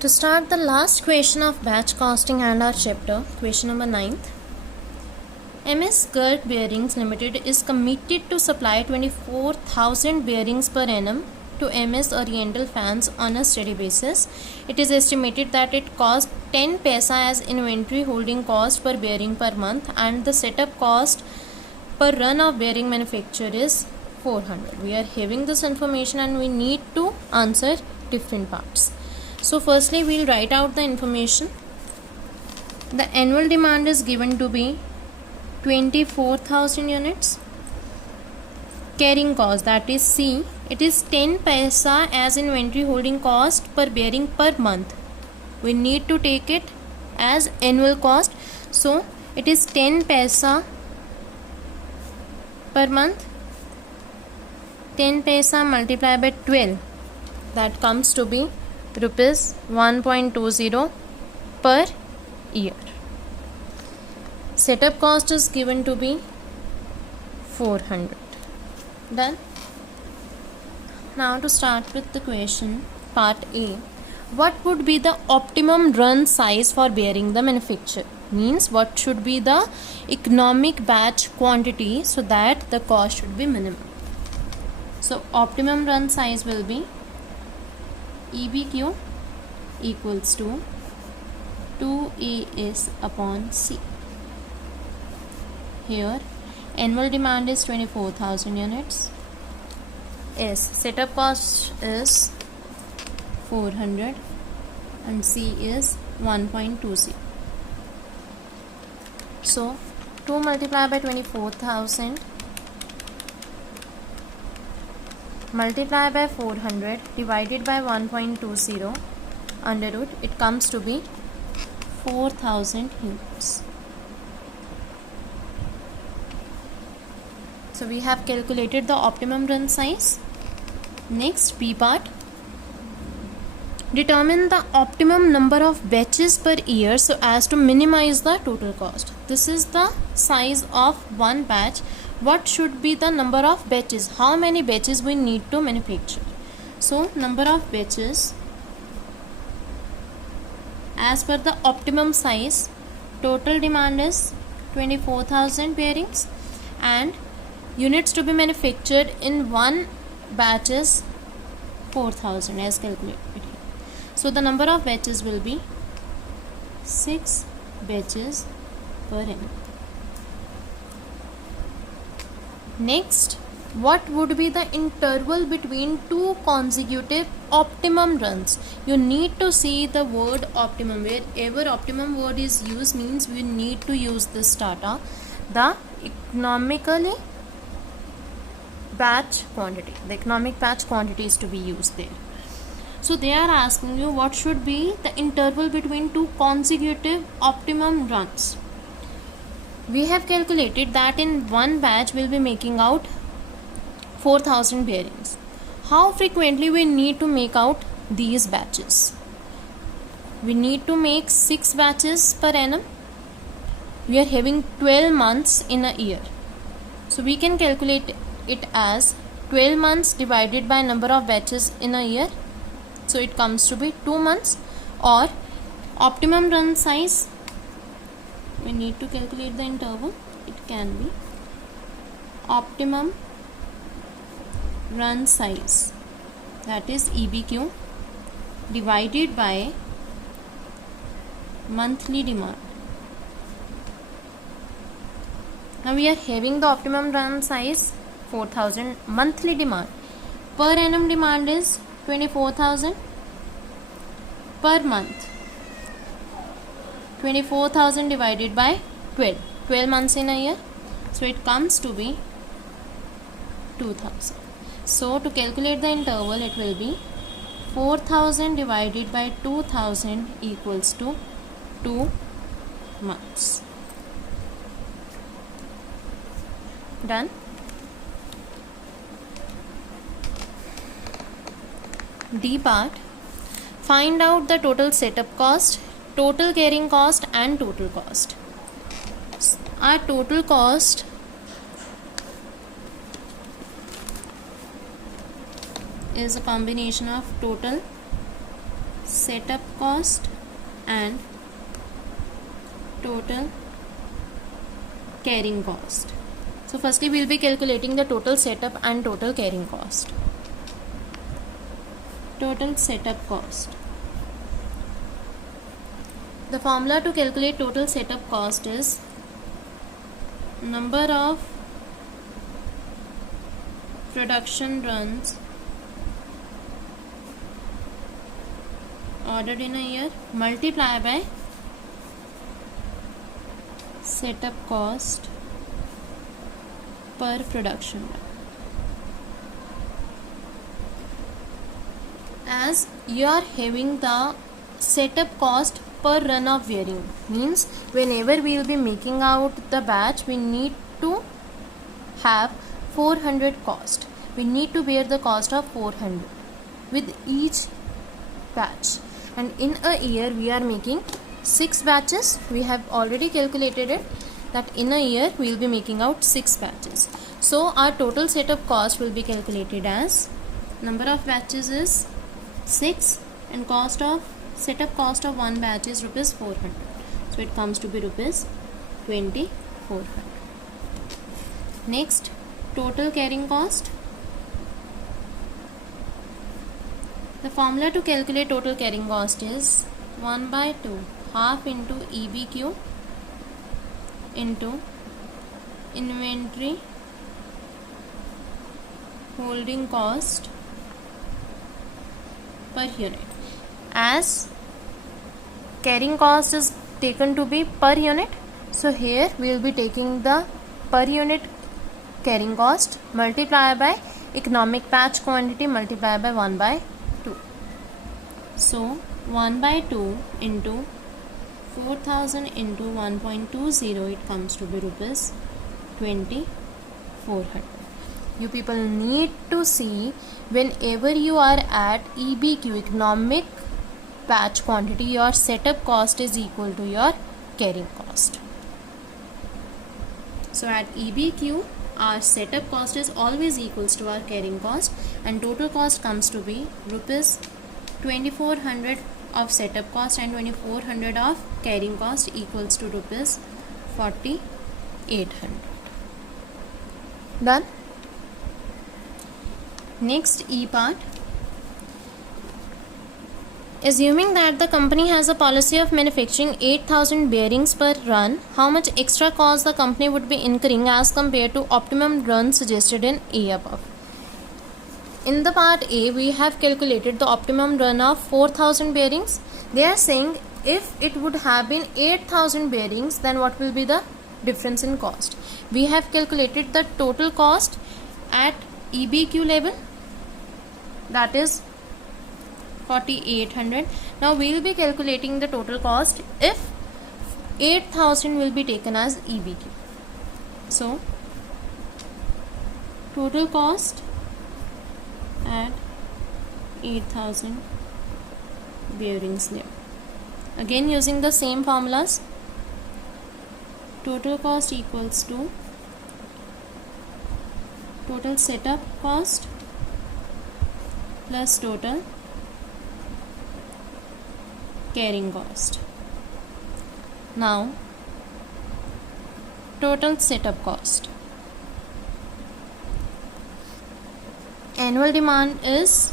To start the last question of batch costing and our chapter, question number 9th. MS Girk Bearings Limited is committed to supply 24,000 bearings per annum to MS Oriental Fans on a steady basis. It is estimated that it costs 10 paisa as inventory holding cost per bearing per month, and the setup cost per run of bearing manufacture is 400. We are having this information and we need to answer different parts. So firstly we'll write out the information. The annual demand is given to be 24,000 units. Carrying cost, that is C, it is 10 paisa as inventory holding cost per bearing per month. We need to take it as annual cost, so it is 10 paisa per month. 10 paisa multiplied by 12, that comes to be rupees 1.20 per year. Setup cost is given to be 400. Done. Now to start with the question, part A. What would be the optimum run size for bearing the manufacture? Means what should be the economic batch quantity so that the cost should be minimum. So optimum run size will be EBQ equals to 2AS upon C. Here annual demand is 24,000 units. S, setup cost is 400 and C is 1.20. So 2 multiplied by 24,000 multiplied by 400 divided by 1.20 under root, it comes to be 4,000 units. So we have calculated the optimum run size. Next, B part. Determine the optimum number of batches per year so as to minimize the total cost. This is the size of one batch. What should be the number of batches? How many batches we need to manufacture? So number of batches as per the optimum size. Total demand is 24,000 bearings and units to be manufactured in one batch is 4,000 as calculated here. So the number of batches will be 6 batches per annum. Next, what would be the interval between two consecutive optimum runs? You need to see the word optimum. Wherever optimum word is used means we need to use this data. The economically batch quantity. The economic batch quantity is to be used there. So they are asking you what should be the interval between two consecutive optimum runs. We have calculated that in one batch we will be making out 4,000 bearings. How frequently we need to make out these batches? We need to make 6 batches per annum. We are having 12 months in a year. So we can calculate it as 12 months divided by number of batches in a year. So it comes to be 2 months, or optimum run size. We need to calculate the interval. It can be optimum run size, that is EBQ, divided by monthly demand. Now we are having the optimum run size 4,000, monthly demand. Per annum demand is 24,000 per month. 24,000 divided by 12 months in a year, so it comes to be 2,000. So to calculate the interval, it will be 4,000 divided by 2,000 equals to 2 months. Done. D part. Find out the total setup cost, total carrying cost and total cost. Our total cost is a combination of total setup cost and total carrying cost. So firstly we will be calculating the total setup and total carrying cost. Total setup cost. The formula to calculate total setup cost is number of production runs ordered in a year multiply by setup cost per production run. As you are having the setup cost per run of bearing, means whenever we will be making out the batch, we need to have 400 cost. We need to bear the cost of 400 with each batch, and in a year we are making 6 batches. We have already calculated it that in a year we will be making out 6 batches. So our total setup cost will be calculated as number of batches is 6 and setup cost of one batch is rupees 400. So it comes to be rupees 2400. Next, total carrying cost. The formula to calculate total carrying cost is 1 by 2 half into EBQ into inventory holding cost per unit. As carrying cost is taken to be per unit, so here we will be taking the per unit carrying cost multiply by economic batch quantity multiply by 1 by 2. So 1 by 2 into 4000 into 1.20, it comes to be rupees 2400. You people need to see, whenever you are at EBQ, economic batch quantity, your setup cost is equal to your carrying cost. So at EBQ, our setup cost is always equals to our carrying cost, and total cost comes to be rupees 2400 of setup cost and 2400 of carrying cost equals to rupees 4800. Done. Next E part. Assuming that the company has a policy of manufacturing 8000 bearings per run, how much extra cost the company would be incurring as compared to optimum run suggested in A above? In the part A, we have calculated the optimum run of 4000 bearings. They are saying if it would have been 8000 bearings, then what will be the difference in cost? We have calculated the total cost at EBQ level, that is 4800. Now we will be calculating the total cost if 8000 will be taken as EBQ. So total cost at 8000 bearings there. Again using the same formulas, total cost equals to total setup cost plus total carrying cost. Now total setup cost. Annual demand is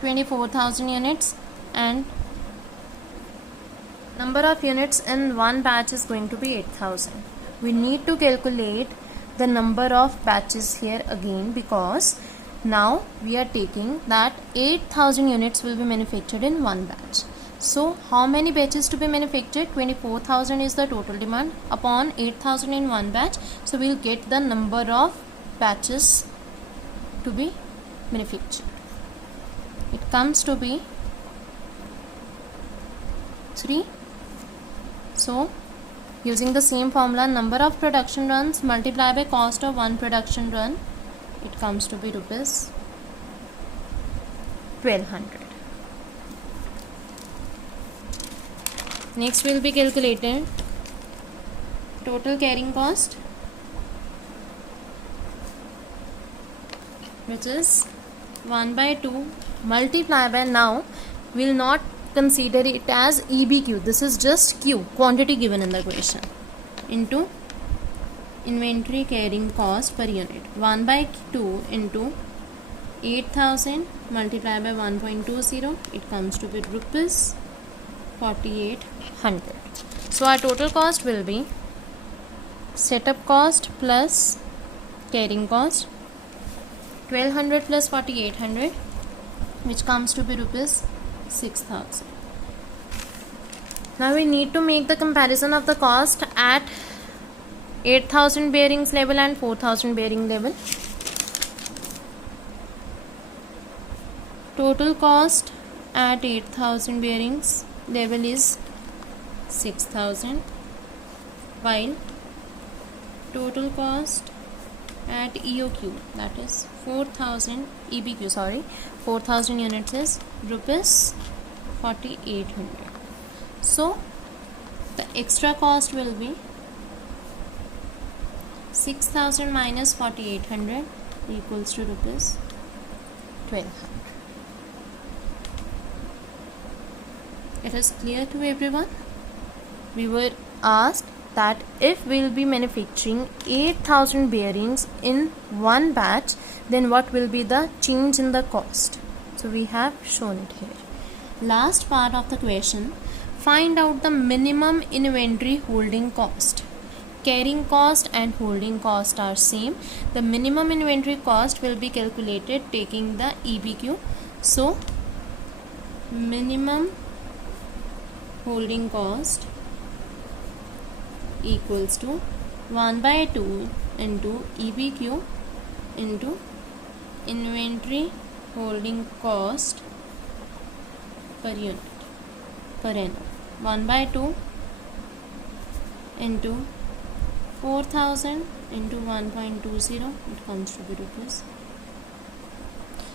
24,000 units and number of units in one batch is going to be 8,000. We need to calculate the number of batches here again, because now we are taking that 8,000 units will be manufactured in one batch. So how many batches to be manufactured? 24,000 is the total demand upon 8,000 in one batch. So we will get the number of batches to be manufactured. It comes to be 3. So using the same formula, number of production runs multiplied by cost of one production run, it comes to be rupees 1200. Next we will be calculating total carrying cost, which is 1 by 2 multiply by, now will not consider it as EBQ. This is just Q, quantity given in the question, into inventory carrying cost per unit. 1 by 2 into 8000 multiplied by 1.20, it comes to be rupees 4800. So our total cost will be setup cost plus carrying cost 1200 plus 4800, which comes to be rupees 6000. Now we need to make the comparison of the cost at 8000 bearings level and 4000 bearing level. Total cost at 8000 bearings level is 6000, while total cost at EOQ, that is 4000 EBQ, 4000 units, is rupees 4800. So the extra cost will be 6000 minus 4800 equals to rupees 1200. It is clear to everyone? We were asked that if we will be manufacturing 8000 bearings in one batch, then what will be the change in the cost? So we have shown it here. Last part of the question, find out the minimum inventory holding cost. Carrying cost and holding cost are same. The minimum inventory cost will be calculated taking the EBQ. So minimum holding cost equals to 1 by 2 into EBQ into inventory holding cost per unit per annum. 1 by 2 into 4000 into 1.20, it comes to be rupees.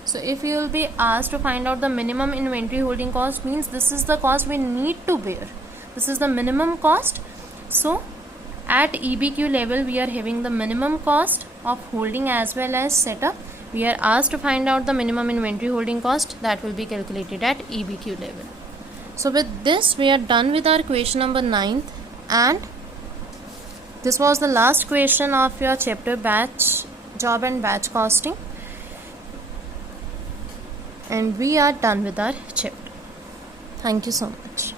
So if you will be asked to find out the minimum inventory holding cost, means this is the cost we need to bear. This is the minimum cost. So at EBQ level we are having the minimum cost of holding as well as setup. We are asked to find out the minimum inventory holding cost, that will be calculated at EBQ level. So with this we are done with our question number 9th, and this was the last question of your chapter batch job and batch costing, and we are done with our chapter. Thank you so much.